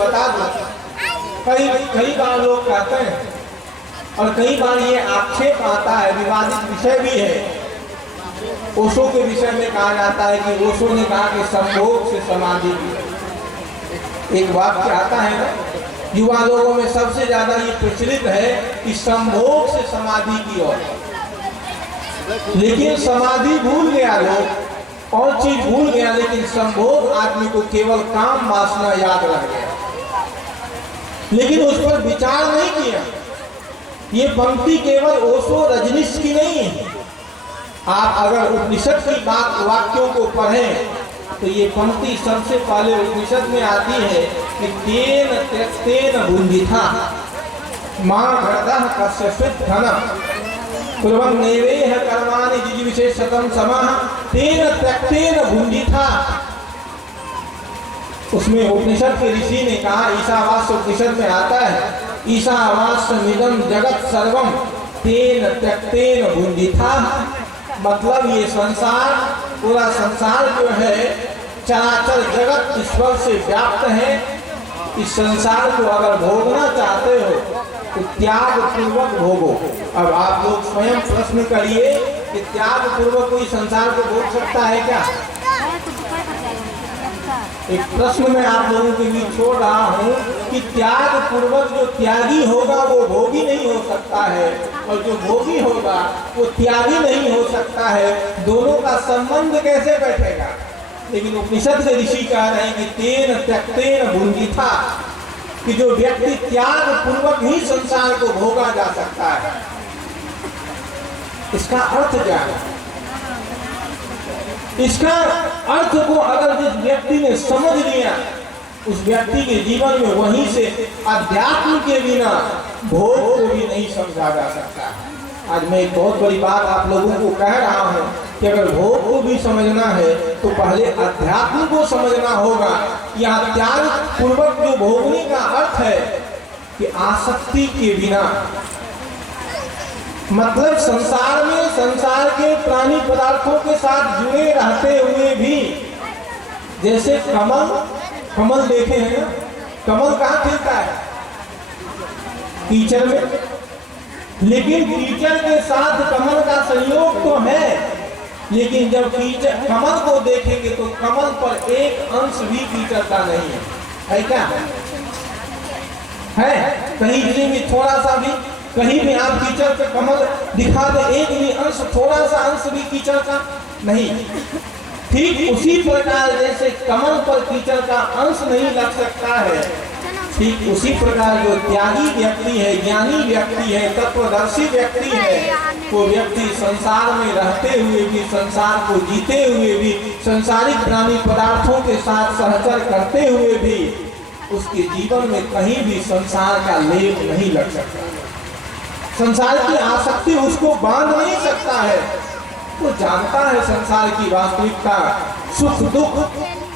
बता दूं, कई बार लोग कहते हैं और कई बार ये आक्षेप आता है, विवादित विषय भी है। ओशो के विषय में कहा जाता है कि ओशो ने कहा कि संभोग से समाधि की। एक वाक्य आता है ना, युवा लोगों में सबसे ज्यादा ये प्रचलित है कि संभोग से समाधि की ओर, लेकिन समाधि भूल गया लोग, और चीज भूल गया, लेकिन संभोग आदमी को केवल काम वासना याद रह गया, लेकिन उस पर विचार नहीं किया। ये पंक्ति केवल ओशो रजनीश की नहीं है। आप अगर उपनिषद की बात वाक्यों को पढ़ें तो ये पंक्ति सबसे पहले उपनिषद में आती है कि तेन त्यक्तेन भुंजिथा मां घटः कस्यचित् धनम् कुर्वन् नैवेह कर्माणि जिजीविषेशतं समः तेन त्यक्तेन भुंजिथा। उसमें उपनिषद के ऋषि ने कहा, ईशावास्य उपनिषद में आता है, ईशावास्यमिदं जगत् सर्वं तेन त्यक्तेन भुंजिथा। मतलब ये संसार, पूरा संसार जो है, चराचर जगत ईश्वर से व्याप्त है। इस संसार को अगर भोगना चाहते हो तो त्याग पूर्वक भोगो। अब आप लोग स्वयं प्रश्न करिए कि त्याग पूर्वक कोई संसार को भोग सकता है क्या? एक प्रश्न मैं आप लोगों के बीच छोड़ रहा हूँ कि त्याग पूर्वक जो त्यागी होगा वो भोगी नहीं हो सकता है, और जो भोगी होगा वो त्यागी नहीं हो सकता है। दोनों का संबंध कैसे बैठेगा? लेकिन उपनिषद के ऋषि कह रहे हैं कि तेन त्यक्तेन भुंजिथा, कि जो व्यक्ति त्याग पूर्वक ही संसार को भोगा जा सकता है। इसका अर्थ क्या है? इसका अर्थ को अगर जिस व्यक्ति ने समझ लिया, उस व्यक्ति के जीवन में वहीं से अध्यात्म के बिना भोग को भी नहीं समझा जा सकता। आज मैं एक बहुत बड़ी बात आप लोगों को कह रहा हूं कि अगर भोग को भी समझना है तो पहले अध्यात्म को समझना होगा। यहाँ त्याग पूर्वक जो भोगने का अर्थ है कि आसक्ति के बिना, मतलब संसार में संसार के प्राणी पदार्थों के साथ जुड़े रहते हुए भी, जैसे कमल देखे हैं ना, कमल कहाँ खिलता है? कीचड़ में। लेकिन कीचड़ के साथ कमल का संयोग तो है, लेकिन जब कीचड़ कमल को देखेंगे तो कमल पर एक अंश भी कीचड़ का नहीं है क्या? है कहीं भी थोड़ा सा भी, कहीं भी आप कीचड़ पे कमल दिखा दे, एक भी अंश, थोड़ा सा अंश भी कीचड़ का नहीं। ठीक उसी प्रकार जैसे कमल पर कीचड़ का अंश नहीं लग सकता है, ठीक उसी प्रकार जो त्यागी व्यक्ति है, ज्ञानी व्यक्ति है, तत्वदर्शी व्यक्ति है, वो व्यक्ति संसार में रहते हुए भी, संसार को जीते हुए भी, संसारिक प्राणी पदार्थों के साथ सहचर करते हुए भी, उसके जीवन में कहीं भी संसार का लेप नहीं लग सकता। संसार की आसक्ति उसको बांध नहीं सकता है। वो जानता है संसार की वास्तविकता, सुख दुख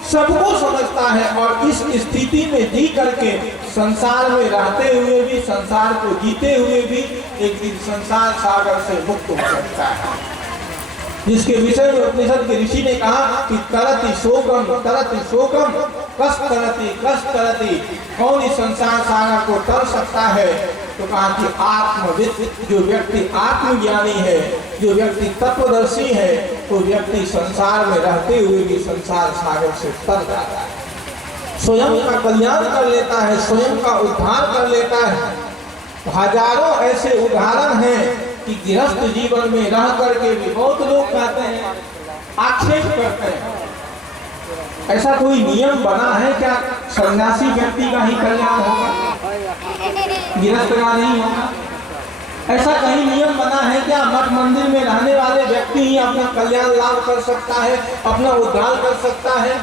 सबको समझता है, और इस स्थिति में जी करके संसार में रहते हुए भी, संसार को जीते हुए भी एक दिन संसार सागर से मुक्त हो सकता है। जिसके विषय में उपनिषद के ऋषि ने कहा कि तरति शोकम कस तरति, कौन इस संसार सागर को तर सकता है? तो कहा कि आत्मविद, जो व्यक्ति आत्मज्ञानी है, जो व्यक्ति तत्वदर्शी है, वो व्यक्ति संसार में रहते हुए भी संसार सागर से तर जाता है, स्वयं का कल्याण कर लेता है, स्वयं का उद्धार कर लेता है। हजारों ऐसे उदाहरण हैं कि गृहस्थ जीवन में रह करके भी बहुत लोग कहते हैं, आक्षेप करते हैं, ऐसा कोई नियम बना है क्या सन्यासी व्यक्ति का ही कल्याण होगा, गृहस्थ का नहीं होगा? ऐसा कहीं नियम बना है क्या मठ मंदिर में रहने वाले व्यक्ति ही अपना कल्याण लाभ कर सकता है, अपना उद्धार कर सकता है,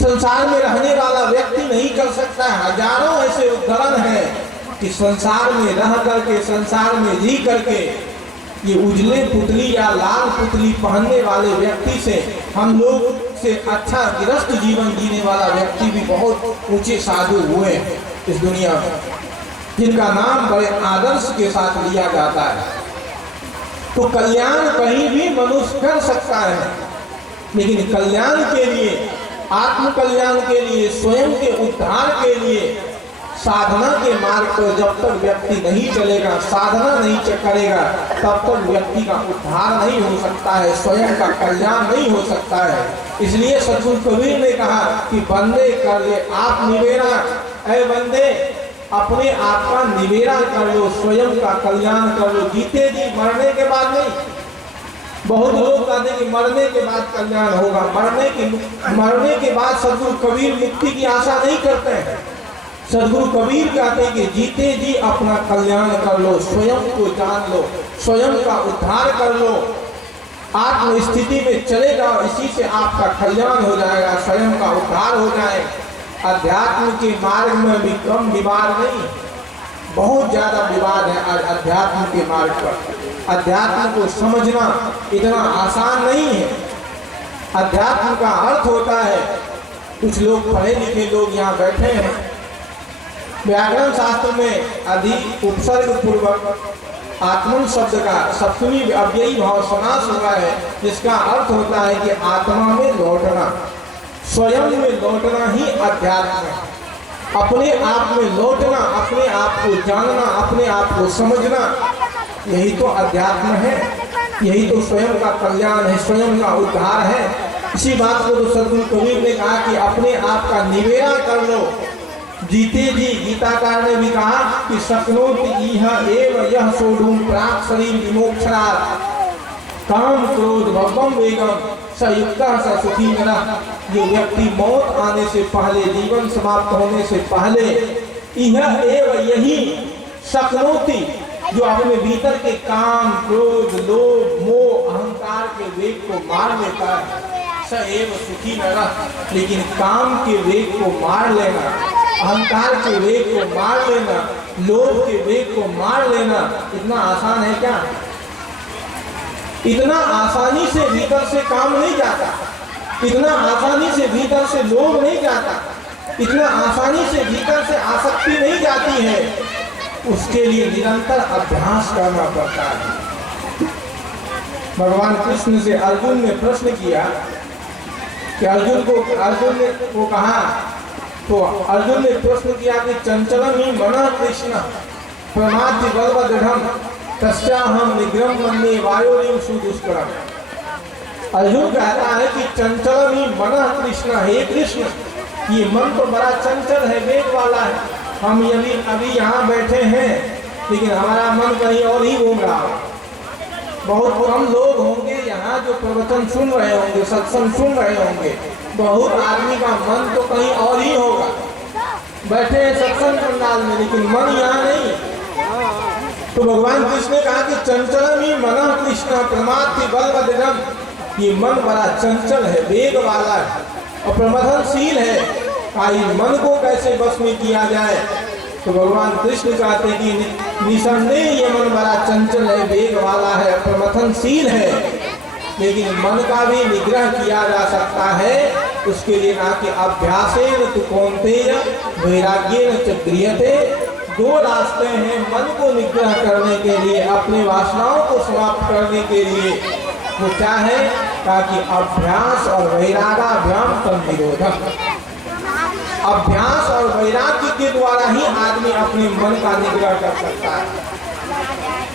संसार में रहने वाला व्यक्ति नहीं कर सकता है? हजारों ऐसे उदाहरण हैं कि संसार में रह करके, संसार में जी करके, ये उजले पुतली या लाल पुतली पहनने वाले व्यक्ति से, हम लोग से अच्छा गृहस्थ जीवन जीने वाला व्यक्ति भी बहुत ऊंचे साधु हुए इस दुनिया में, जिनका नाम बड़े आदर्श के साथ लिया जाता है। तो कल्याण कहीं भी मनुष्य कर सकता है, लेकिन कल्याण के लिए आत्म कल्याण के लिए, स्वयं के उद्धार के लिए साधना के मार्ग पर जब तक व्यक्ति नहीं चलेगा, साधना नहीं करेगा, तब तक व्यक्ति का उद्धार नहीं हो सकता है, स्वयं का कल्याण नहीं हो सकता है। इसलिए सद्गुरु कबीर ने कहा कि बंदे कर ले आप निवेरा, ऐ बंदे अपने आप का निवेरा कर लो, स्वयं का कल्याण कर लो, जीते जी, मरने के बाद नहीं। बहुत लोग कहते हैं कि मरने के बाद कल्याण होगा, मरने के बाद सद्गुरु कबीर मुक्ति की आशा नहीं करते हैं। सद्गुरु कबीर कहते हैं कि जीते जी अपना कल्याण कर लो, स्वयं को जान लो, स्वयं का उद्धार कर लो, आत्म स्थिति में चले जाओ, इसी से आपका कल्याण हो जाएगा, स्वयं का उद्धार हो जाएगा। अध्यात्म के मार्ग में भी कम विवाद नहीं, बहुत ज्यादा विवाद है आज अध्यात्म के मार्ग पर। अध्यात्म को समझना इतना आसान नहीं है। अध्यात्म का अर्थ होता है, कुछ लोग पढ़े लिखे लोग यहाँ बैठे हैं, व्याकरण शास्त्र में अधिक उपसर्ग पूर्वक आत्मन शब्द का सप्तमी अव्ययी भाव समास हुआ है, जिसका अर्थ होता है कि आत्मा में लौटना, स्वयं में लौटना ही अध्यात्म है। अपने आप में लौटना, अपने आप को जानना, अपने आप को समझना, यही तो अध्यात्म है, यही तो स्वयं का कल्याण है, स्वयं का उद्धार है। इसी बात को तो सद्गुरु कबीर ने कहा कि अपने आप का निवेरा कर लो, जीते जी। गीताकार ने भी कहा कि शक्नोति इह एव यह सोढुम प्राक् शरीर विमोक्षणात् काम क्रोध भवम वेगम सयुक्तः स सुखी नरः। जो व्यक्ति मौत आने से पहले, जीवन समाप्त होने से पहले, इह एव यही शक्नोति, जो अपने भीतर के काम क्रोध लोभ मोह अहंकार के वेग को मार लेता है, स एव सुखी नरः। लेकिन काम के वेग को मार लेना, अहंकार के वेग को मार लेना, लोभ के वेग को मार लेना इतना आसान है क्या? इतना आसानी से भीतर से काम नहीं जाता, इतना आसानी से भीतर से लोभ नहीं जाता, इतना आसानी से भीतर से आसक्ति नहीं जाती है। उसके लिए निरंतर अभ्यास करना पड़ता है। भगवान कृष्ण से अर्जुन ने प्रश्न किया कि अर्जुन को कहा, तो अर्जुन ने प्रश्न किया कि चंचलम ही मना कृष्ण प्रमाद्य बलवदृढ़म् तस्याहं निग्रहं मन्ये वायोरिव सुदुष्करम्। अर्जुन कहता है कि चंचलम ही मना कृष्ण, हे कृष्ण ये मन तो बड़ा चंचल है, वेग वाला है। हम अभी यहाँ बैठे हैं, लेकिन हमारा मन कहीं और ही घूम रहा है। बहुत कम लोग होंगे यहाँ जो प्रवचन सुन रहे होंगे, सत्संग सुन रहे होंगे, बहुत आदमी का मन तो कहीं और ही होगा, बैठे हैं सत्संग पंडाल में, लेकिन मन यहाँ नहीं। तो भगवान कृष्ण ने कहा कि चंचलम ही मन कृष्ण प्रमाद्य बलवदृढ़म्, ये मन बड़ा चंचल है, वेग वाला है और प्रमथनशील है। मन को कैसे बस में किया जाए? तो भगवान कृष्ण कहते हैं कि निसंदेह ये मन बड़ा चंचल है, वेग वाला है, प्रमथनशील है, लेकिन मन का भी निग्रह किया जा सकता है। उसके लिए कहा कि अभ्यासेन तु कौन्तेय वैराग्येन च गृह्यते। दो रास्ते हैं मन को निग्रह करने के लिए, अपनी वासनाओं को समाप्त करने के लिए। वो क्या है? ताकि अभ्यास और वैरागाभ्याम तन्निरोधः। अभ्यास और वैराग्य के द्वारा ही आदमी अपने मन का निग्रह कर सकता है।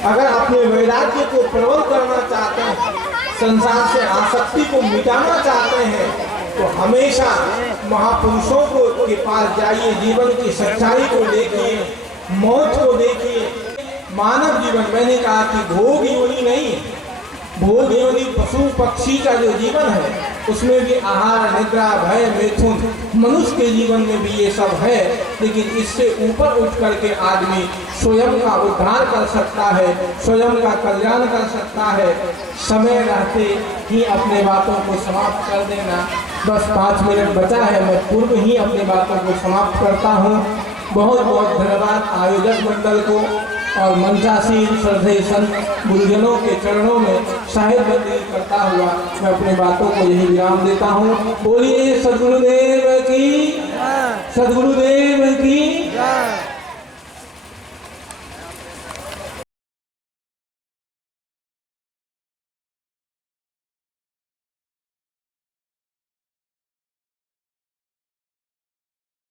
अगर अपने वैराग्य को प्रबल करना चाहते हैं, संसार से आसक्ति को मिटाना चाहते हैं, तो हमेशा महापुरुषों को के पास जाइए, जीवन की सच्चाई को देखिए, मौत को देखिए। मानव जीवन, मैंने कहा कि भोग योनि नहीं, भोग योनि पशु पक्षी का जो जीवन है उसमें भी आहार निद्रा भय मैथुन, मनुष्य के जीवन में भी ये सब है। लेकिन इससे ऊपर उठ करके आदमी स्वयं का उद्धार कर सकता है, स्वयं का कल्याण कर सकता है। समय रहते ही अपने बातों को समाप्त कर देना। बस 5 मिनट बचा है, मैं पूर्व ही अपनी बातों को समाप्त करता हूँ। बहुत बहुत धन्यवाद आयोजक मंडल को और मंचासीन श्रद्धेय संत गुरुजनों के चरणों में शाहिद बंदी करता हुआ मैं अपनी बातों को यही विराम देता हूँ। बोलिए सद्गुरुदेव की, सद्गुरुदेव की।